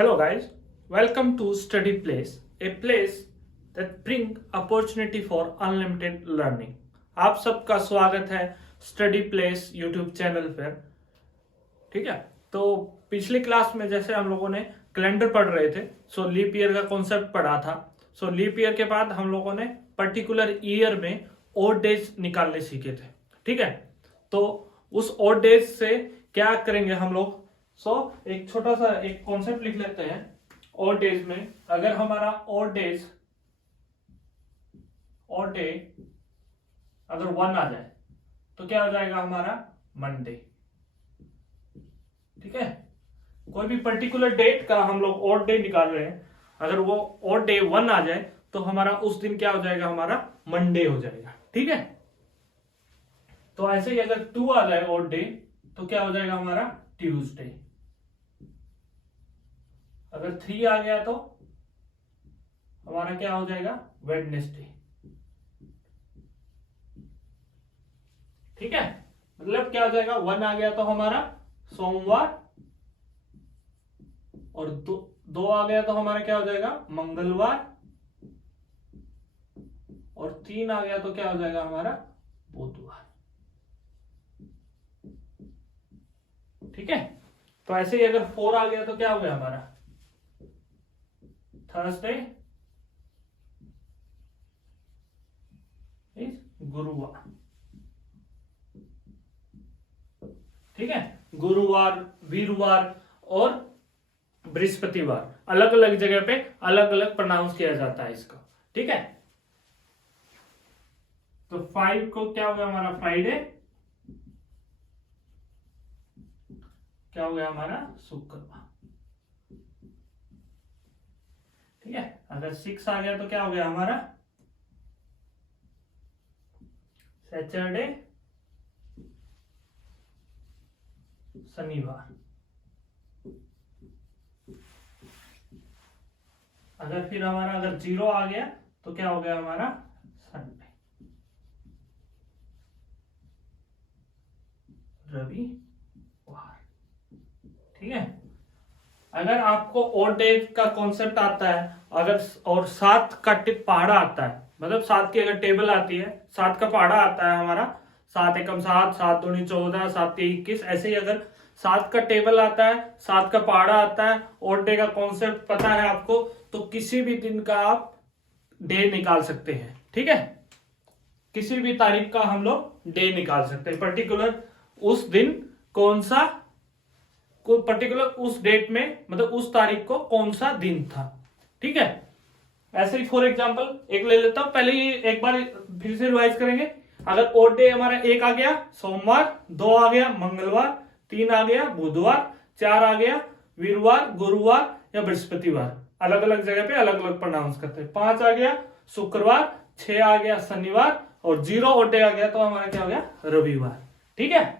Hello guys, welcome to Study Place, a place that bring opportunity for unlimited learning. आप सबका स्वागत है study place YouTube channel पर। ठीक है, तो पिछली क्लास में जैसे हम लोगों ने कैलेंडर पढ़ रहे थे, सो लीप ईयर का कॉन्सेप्ट पढ़ा था। सो लीप ईयर के बाद हम लोगों ने पर्टिकुलर ईयर में ओड डेज निकालने सीखे थे। ठीक है, तो उस ओड डेज से क्या करेंगे हम लोग। एक छोटा सा एक कॉन्सेप्ट लिख लेते हैं। ओड डेज में अगर हमारा ओड डे अगर 1 आ जाए तो क्या हो जाएगा हमारा मंडे। ठीक है, कोई भी पर्टिकुलर डेट का हम लोग ओड डे निकाल रहे हैं, अगर वो ओड डे 1 आ जाए तो हमारा उस दिन क्या हो जाएगा, हमारा मंडे हो जाएगा। ठीक है, तो ऐसे ही अगर 2 आ जाए ओड डे तो क्या हो जाएगा हमारा ट्यूसडे। अगर 3 आ गया तो हमारा क्या हो जाएगा वेडनेसडे। ठीक है, मतलब क्या हो जाएगा 1 आ गया तो हमारा सोमवार, और 2 आ गया तो हमारा क्या हो जाएगा मंगलवार, और 3 आ गया तो क्या हो जाएगा हमारा बुधवार। ठीक है, तो ऐसे ही अगर 4 आ गया तो क्या हो गया हमारा थर्सडे, गुरुवार। ठीक है, गुरुवार, वीरवार और बृहस्पतिवार अलग अलग जगह पे अलग अलग प्रोनाउंस किया जाता है इसका। ठीक है, तो 5 को क्या हो गया हमारा फ्राइडे, क्या हो गया हमारा शुक्रवार। ठीक है, अगर 6 आ गया तो क्या हो गया हमारा सैटरडे, शनिवार। अगर फिर हमारा अगर 0 आ गया तो क्या हो गया हमारा संडे, रविवार। ठीक है, अगर आपको ओड डेज का कॉन्सेप्ट आता है, अगर और 7 का पहाड़ा आता है, मतलब 7 की अगर टेबल आती है, 7 का पहाड़ा आता है हमारा 7 एकम 7, 7 दूनी 14, 7 तीन 21, ऐसे ही अगर 7 का टेबल आता है, 7 का पहाड़ा आता है, ओड डे का कॉन्सेप्ट पता है आपको, तो किसी भी दिन का आप डे निकाल सकते हैं। ठीक है, किसी भी तारीख का हम लोग डे निकाल सकते हैं, पर्टिकुलर उस दिन कौन सा, कोई पर्टिकुलर उस डेट में, मतलब उस तारीख को कौन सा दिन था। ठीक है, ऐसे ही फॉर एग्जांपल एक ले लेता हूं, पहले ही एक बार फिर से रिवाइज करेंगे। अगर ओड डे हमारा 1 आ गया सोमवार, 2 आ गया मंगलवार, 3 आ गया बुधवार, 4 आ गया वीरवार, गुरुवार या बृहस्पतिवार, अलग अलग जगह पे अलग अलग प्रोनाउंस करते हैं। 5 आ गया शुक्रवार, 6 आ गया शनिवार, और 0 ओड डे आ गया तो हमारा क्या हो गया रविवार। ठीक है,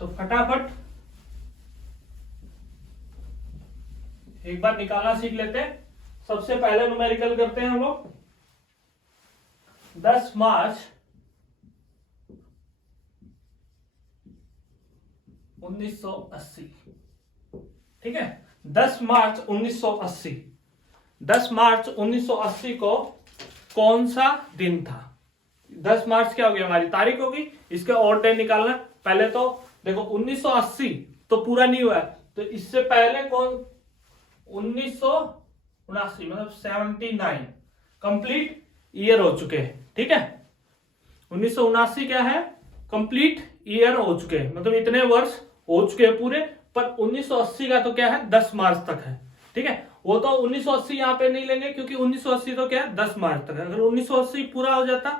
तो फटाफट एक बार निकालना सीख लेते हैं। सबसे पहले न्यूमेरिकल करते हैं हम लोग। 10 मार्च 1980। ठीक है, 10 मार्च 1980, 10 मार्च 1980 को कौन सा दिन था। 10 मार्च क्या होगी हमारी तारीख होगी, इसके और डे निकालना। पहले तो देखो 1980 तो पूरा नहीं हुआ है, तो इससे पहले कौन 1979, मतलब 79 कंप्लीट ईयर हो चुके हैं। ठीक है, 1979 क्या है कंप्लीट ईयर हो चुके हैं, मतलब इतने वर्ष हो चुके हैं पूरे। पर 1980 का तो क्या है 10 मार्च तक है। ठीक है, वो तो 1980 यहाँ पे नहीं लेंगे, क्योंकि 1980 तो क्या है 10 मार्च तक है। अगर 1980 पूरा हो जाता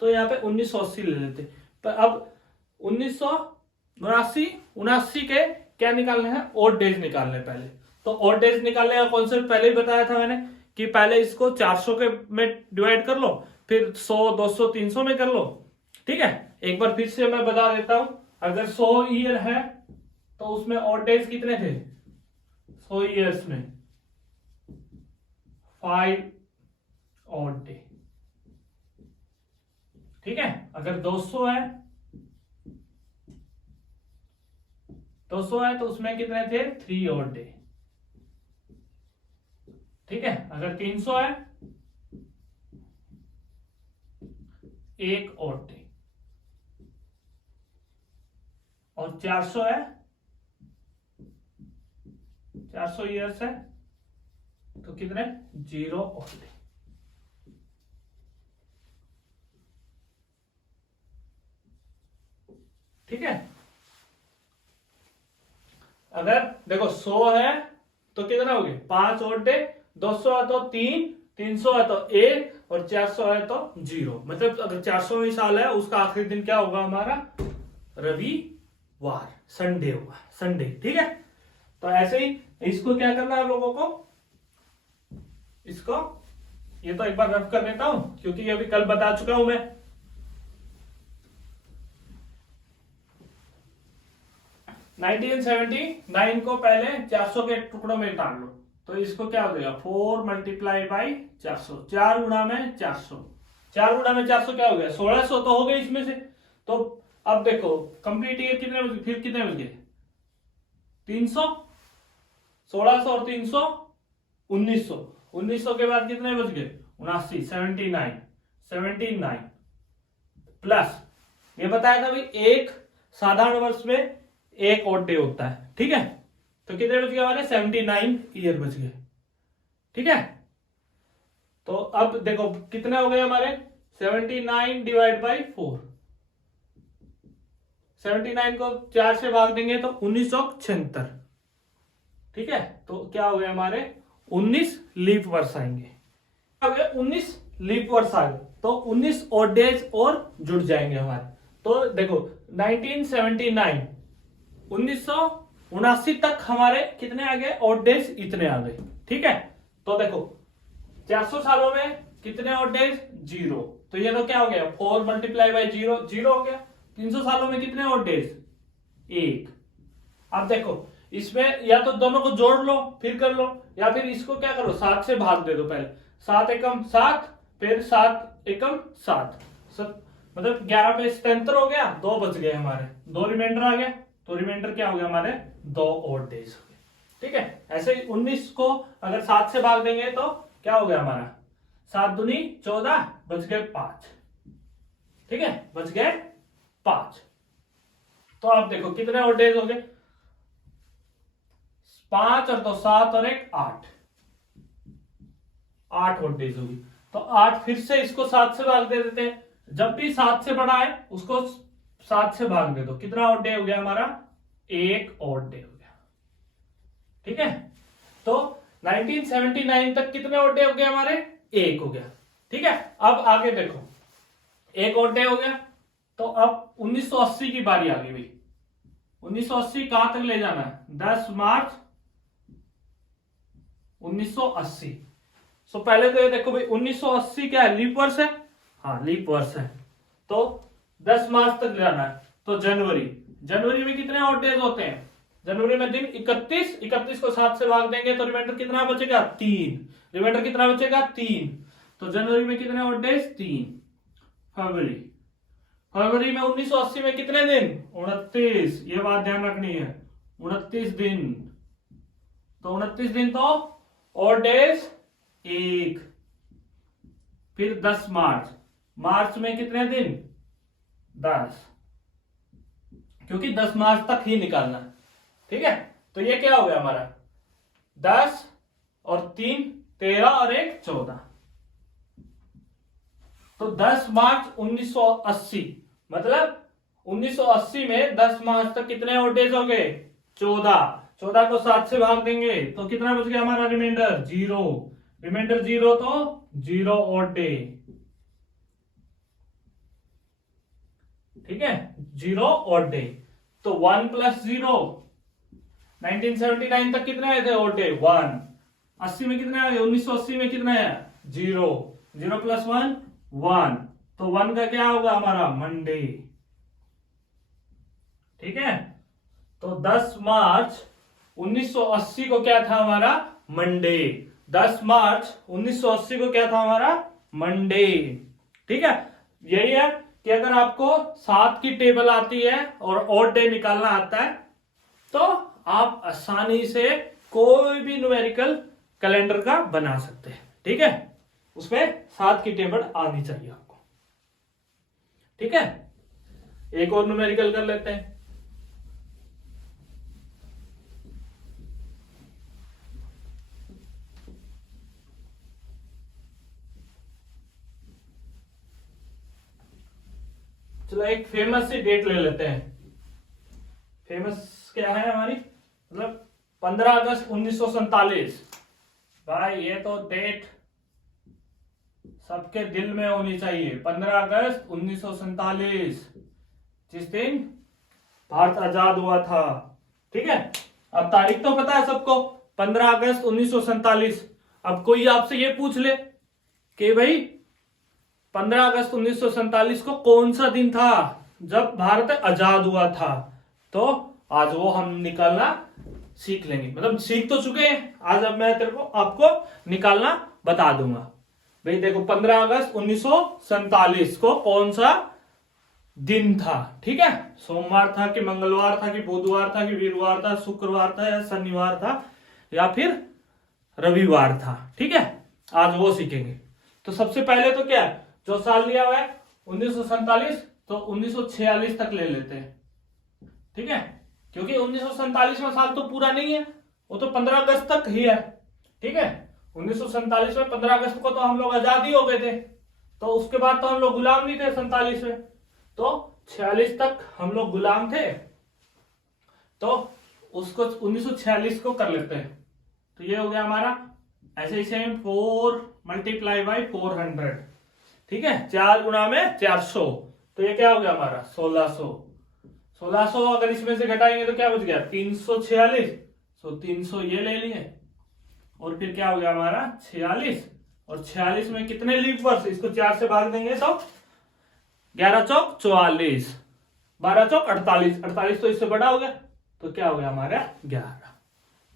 तो यहाँ पे 1980 ले लेते। पर अब 1979 के क्या निकालने हैं ओड डेज निकालने। पहले तो ओड डेज निकालने का कॉन्सेप्ट पहले ही बताया था मैंने, कि पहले इसको 400 के में डिवाइड कर लो, फिर 100, 200, 300 में कर लो। ठीक है, एक बार फिर से मैं बता देता हूं। अगर 100 ईयर है तो उसमें ओड डेज कितने थे, 100 ईयर्स में 5 ओड डे। ठीक है, अगर 200 है 200 है तो उसमें कितने थे 3 और डे। ठीक है, अगर 300 है 1 और डे, और 400 है 400 ईयर्स है तो कितने 0 और डे। ठीक है, अगर देखो 100 है तो कितना हो गया 5 और डे, 200 है तो 3, 300 है तो 1 और 400 है तो 0। मतलब अगर 400 साल है उसका आखिरी दिन क्या होगा हमारा रविवार, संडे होगा, संडे। ठीक है, तो ऐसे ही इसको क्या करना है लोगों को, इसको ये तो एक बार रफ कर देता हूं क्योंकि ये अभी कल बता चुका हूं मैं। 1979 को पहले 400 के टुकड़ों में काट लो तो इसको क्या हो जाएगा 4 मल्टीप्लाई बाई 400, 4 गुणा में 400, 4 गुणा में 400 क्या हो गया 1600 तो हो गए इसमें से। तो अब देखो कंप्लीट ईयर कितने बच गए, फिर कितने बच गए 300, 1600 और 300 1900, 1900 के बाद कितने बच गए 79, 79, 79 प्लस ये बताया था भाई एक साधारण वर्ष में एक और डे होता है। ठीक है, तो कितने बच गए हमारे 79 ईयर बच गए। ठीक है, तो अब देखो कितने हो गए हमारे 79 डिवाइड बाई 4, 79 को 4 से भाग देंगे तो 1976। ठीक है, तो क्या हो गए हमारे 19 लीप वर्ष आएंगे, 19 लीप वर्ष आ गए तो 19 और डेज और जुड़ जाएंगे हमारे। तो देखो 1979 1979 तक हमारे कितने आ गए और डेज इतने आ गए। ठीक है, तो देखो 400 सालों में कितने और डेज 0, तो ये तो क्या हो गया 4 मल्टीप्लाई बाई 0, 0 हो गया। 300 सालों में कितने और डेज 1। अब देखो इसमें या तो दोनों को जोड़ लो फिर कर लो, या फिर इसको क्या करो 7 से भाग दे दो पहले, 7 एकम 7 फिर 7 एकम 7, मतलब 11 पे 77 हो गया, 2 बच गए हमारे, 2 रिमाइंडर आ गया, तो रिमाइंडर क्या हो गया हमारे 2 और डेज हो गए। ठीक है, ऐसे ही 19 को अगर 7 से भाग देंगे तो क्या हो गया हमारा 7 दूनी 14 बच गए 5। ठीक है, बच गए 5। तो आप देखो कितने और डेज हो गए 5 और 2 7 और 1 8, 8 और डेज होगी। तो 8 फिर से इसको 7 से भाग दे देते हैं, जब भी 7 से बड़ा है उसको 7 से भाग दे दो, कितना और डे हो गया हमारा 1 और डे हो गया। ठीक है, तो 1979 तक कितने और डे हो गए हमारे 1 हो गया। ठीक है, अब आगे देखो 1 और डे हो गया, तो अब 1980 की बारी आ गई भाई। 1980 कहां तक ले जाना है 10 मार्च 1980। सो पहले तो ये देखो भाई 1980 क्या है लीप वर्ष है, हाँ लीप वर्ष है, तो 10 मार्च तक जाना है। तो जनवरी में कितने और डेज होते हैं, जनवरी में दिन 31, 31 को 7 से भाग देंगे तो रिमाइंडर कितना बचेगा 3, रिमाइंडर कितना बचेगा 3, तो जनवरी में कितने और डेज 3। फरवरी में 1980 में कितने दिन 29, ये बात ध्यान रखनी है 29 दिन, तो 29 दिन तो और डेज 1। फिर 10 मार्च में कितने दिन 10, क्योंकि 10 मार्च तक ही निकालना है। ठीक है, तो ये क्या हो गया हमारा 10 और 3 13 और 1 14, तो 10 मार्च 1980, मतलब 1980 में 10 मार्च तक कितने और डेज हो गए 14, 14 को 7 से भाग देंगे तो कितना बच गया हमारा रिमाइंडर 0, रिमाइंडर 0 तो 0 और डे। ठीक है, 0 और डे, तो 1 प्लस 0, 1979 तक कितने आए थे और डे 1, 80 में कितने आए 1980 में कितने आया 0, 0 प्लस 1 1, तो 1 का क्या होगा हमारा मंडे। ठीक है, तो 10 मार्च 1980 को क्या था हमारा मंडे, 10 मार्च 1980 को क्या था हमारा मंडे। ठीक है, यही है कि अगर आपको 7 की टेबल आती है और ऑड डे निकालना आता है तो आसानी से कोई भी न्यूमेरिकल कैलेंडर का बना सकते हैं। ठीक है, उसमें 7 की टेबल आनी चाहिए आपको। ठीक है, एक और न्यूमेरिकल कर लेते हैं। चलो एक फेमस सी डेट ले लेते हैं। फेमस क्या है हमारी, मतलब 15 अगस्त 1947। भाई ये तो डेट सबके दिल में होनी चाहिए। 15 अगस्त 1947, जिस दिन भारत आजाद हुआ था। ठीक है, अब तारीख तो पता है सबको, 15 अगस्त 1947। अब कोई आपसे ये पूछ ले कि भाई 15 अगस्त 1947 को कौन सा दिन था जब भारत आजाद हुआ था, तो आज वो हम निकालना सीख लेंगे। मतलब सीख तो चुके हैं, आज अब मैं तेरे को आपको निकालना बता दूंगा। भाई देखो 15 अगस्त 1947 को कौन सा दिन था। ठीक है, सोमवार था कि मंगलवार था कि बुधवार था कि वीरवार था, शुक्रवार था या शनिवार था या फिर रविवार था। ठीक है, आज वो सीखेंगे। तो सबसे पहले तो क्या है, जो साल लिया हुआ है 1947, तो 1946 तक ले लेते हैं। ठीक है, क्योंकि 1947 में साल तो पूरा नहीं है, वो तो 15 अगस्त तक ही है। ठीक है, 1947 में 15 अगस्त को तो हम लोग आजाद ही हो गए थे, तो उसके बाद तो हम लोग गुलाम नहीं थे 47 में, तो 46 तक हम लोग गुलाम थे, तो उसको 1946 को कर लेते हैं। तो ये हो गया हमारा ऐसे ही सेम 4 मल्टीप्लाई बाई 400। ठीक है, 4 गुना में 400, तो ये क्या हो गया हमारा 1600। 1600 अगर इसमें से घटाएंगे तो क्या बच गया 346, तो 300 ये ले लिए, और फिर क्या हो गया हमारा 46, और 46 में कितने लीप वर्ष, इसको 4 से भाग देंगे तो 11 चौक 44, 12 चौक 48, 48 तो इससे बड़ा हो गया, तो क्या हो गया हमारा 11।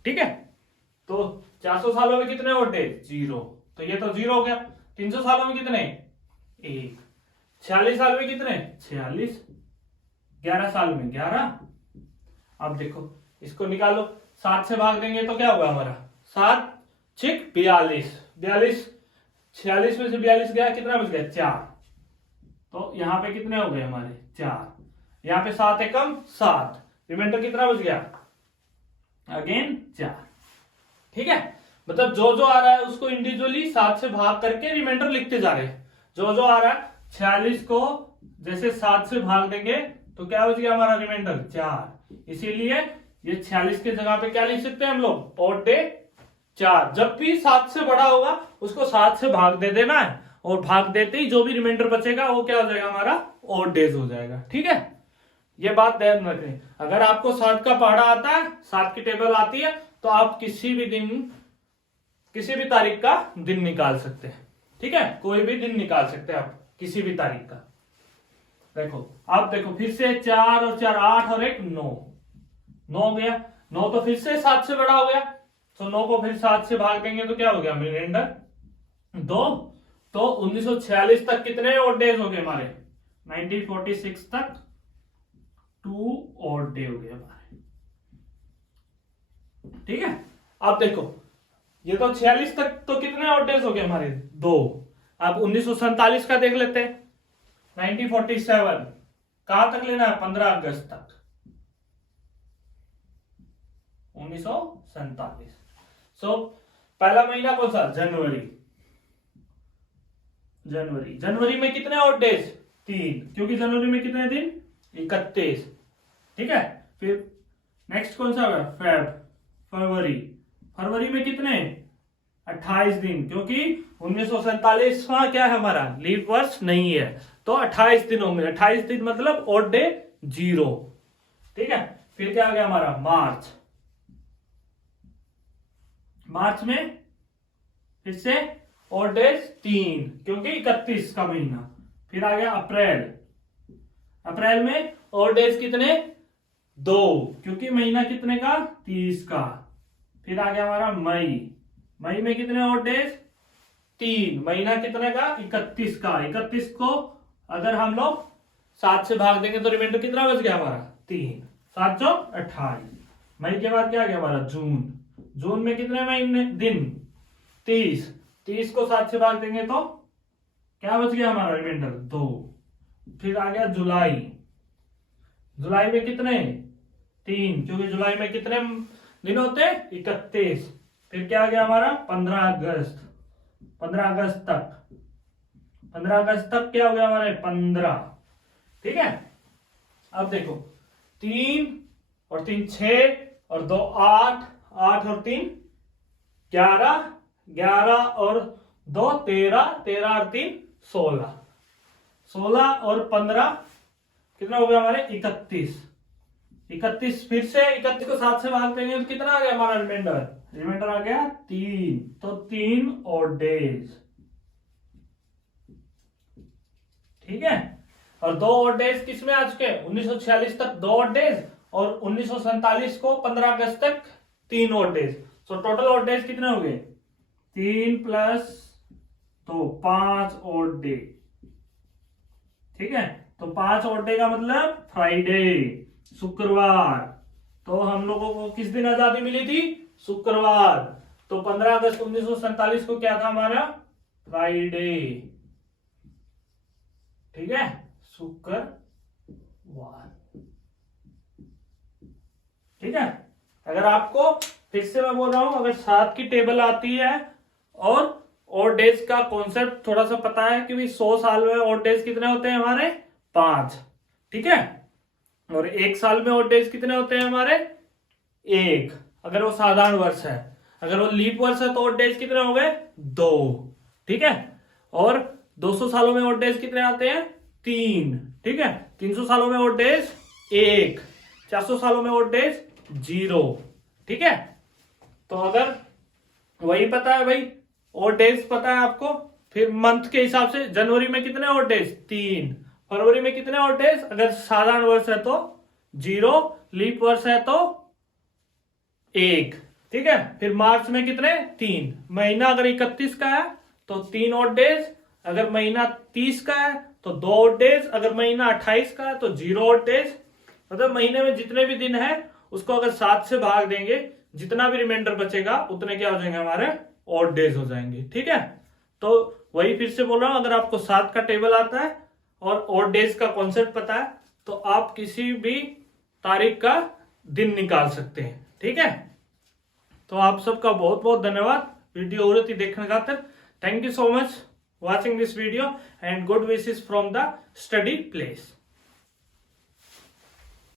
ठीक है, तो 400 सालों में कितने वोट है 0, तो ये तो 0 हो गया। 300 सालों में कितने 1, 46 साल में कितने 46, 11 साल में 11। अब देखो इसको निकालो, 7 से भाग देंगे तो क्या होगा हमारा 7 6 42, 42 46 में से 42 गया, कितना बच गया 4, तो यहाँ पे कितने हो गए हमारे 4, यहाँ पे 7 एकम 7, रिमाइंडर कितना बच गया अगेन 4। ठीक है, मतलब जो जो आ रहा है उसको इंडिविजुअली 7 से भाग करके रिमाइंडर लिखते जा रहे हैं। जो जो आ रहा है 46 को जैसे 7 से भाग देंगे तो क्या बच गया हमारा रिमाइंडर 4, इसीलिए ये 46 के जगह पे क्या लिख सकते हैं हम लोग ऑड डे 4। जब भी 7 से बड़ा होगा उसको 7 से भाग दे देना है, और भाग देते ही जो भी रिमाइंडर बचेगा वो क्या हो जाएगा हमारा ऑड डेज हो जाएगा। ठीक है, ये बात ध्यान रखें। अगर आपको 7 का पहाड़ा आता है, 7 की टेबल आती है, तो आप किसी भी दिन किसी भी तारीख का दिन निकाल सकते हैं। ठीक है, कोई भी दिन निकाल सकते हैं आप किसी भी तारीख का। देखो आप देखो फिर से 4 और 4 8 और 1 9, 9 गया, 9 तो फिर से 7 से बड़ा हो गया, तो 9 को फिर 7 से भाग देंगे तो क्या हो गया रिमाइंडर 2। तो 1946 तक कितने ऑड डेज हो गए हमारे 1946 तक 2 ऑड डे हो गए हमारे। ठीक है, अब देखो ये तो 46 तक तो कितने ऑड डेज हो गए हमारे 2। अब 1947 का देख लेते हैं, 1947 कहां तक लेना है 15 अगस्त तक 1947। सो पहला महीना कौन सा जनवरी, जनवरी में कितने ऑड डेज 3, क्योंकि जनवरी में कितने दिन 31। ठीक है, फिर नेक्स्ट कौन सा होगा फरवरी में कितने 28 दिन, क्योंकि 1947वां क्या है हमारा लीप वर्ष नहीं है, तो 28 दिन होंगे। 28 दिन मतलब ऑड डे 0। ठीक है, फिर क्या आ गया हमारा मार्च में फिर से ऑड डेज 3, क्योंकि 31 का महीना। फिर आ गया अप्रैल में ऑड डेज कितने 2, क्योंकि महीना कितने का 30 का। फिर आ गया हमारा मई में कितने ऑड डेज 3, महीना कितने का 31 का। 31 को अगर हम लोग 7 से भाग देंगे तो रिमाइंडर कितना बच गया हमारा 3, 7 चौक 28। मई के बाद क्या आ गया हमारा जून। जून में कितने महीने दिन, 30। 30 को 7 से भाग देंगे तो क्या बच गया हमारा रिमाइंडर 2। फिर आ गया जुलाई। जुलाई में कितने, 3, क्योंकि जुलाई में कितने दिन होते हैं, 31। फिर क्या आ गया हमारा 15 अगस्त। 15 अगस्त तक, 15 अगस्त तक क्या हो गया हमारे 15। ठीक है। अब देखो 3 और 3 6 और 2 8, 8 और 3 11, 11 और 2 13, 13 और 3 16, 16 और 15 कितना हो गया हमारे 31। 31 फिर से 31 को 7 से भाग देंगे तो कितना आ गया हमारा रिमाइंडर, रिमाइंडर आ गया 3। तो 3 और डेज। ठीक है। और 2 और डेज किसमें आ चुके हैं, 1946 तक 2 और डेज, और 1947 को 15 अगस्त तक 3 और डेज। तो टोटल और डेज कितने हो गए, 3 प्लस 2 5 और डे। ठीक है। तो 5 और डे का मतलब फ्राइडे, शुक्रवार। तो हम लोगों को किस दिन आजादी मिली थी, शुक्रवार। तो 15 अगस्त 1947 को क्या था हमारा, फ्राइडे। ठीक है, शुक्रवार। ठीक है। अगर आपको फिर से मैं बोल रहा हूं, अगर 7 की टेबल आती है और डेज का कॉन्सेप्ट थोड़ा सा पता है कि 100 साल में और डेज कितने होते हैं हमारे 5। ठीक है। और 1 साल में और डेज कितने होते हैं हमारे 1, अगर वो साधारण वर्ष है। अगर वो लीप वर्ष है तो और डेज कितने हो गए 2। ठीक है। और 200 सालों में और डेज कितने आते हैं 3। ठीक है। 300 सालों में और डेज 1, 400 सालों में और डेज 0। ठीक है। तो अगर वही पता है भाई, और डेज पता है आपको, फिर मंथ के हिसाब से जनवरी में कितने और डेज 3, फरवरी में कितने और डेज, अगर साधारण वर्ष है तो 0, लीप वर्ष है तो 1। ठीक है। फिर मार्च में कितने 3, महीना अगर 31 का है तो 3 और डेज, अगर महीना 30 का है तो 2 और डेज, अगर महीना 28 का है तो 0 और डेज। मतलब महीने में जितने भी दिन है उसको अगर 7 से भाग देंगे, जितना भी रिमाइंडर बचेगा उतने क्या हो जाएंगे हमारे और डेज हो जाएंगे। ठीक है। तो वही फिर से बोल रहा हूं, अगर आपको 7 का टेबल आता है और डेज का कॉन्सेप्ट पता है तो आप किसी भी तारीख का दिन निकाल सकते हैं। ठीक है। तो आप सबका बहुत बहुत धन्यवाद वीडियो और देखने खातिर। Thank you so much watching this video and good wishes from the study place.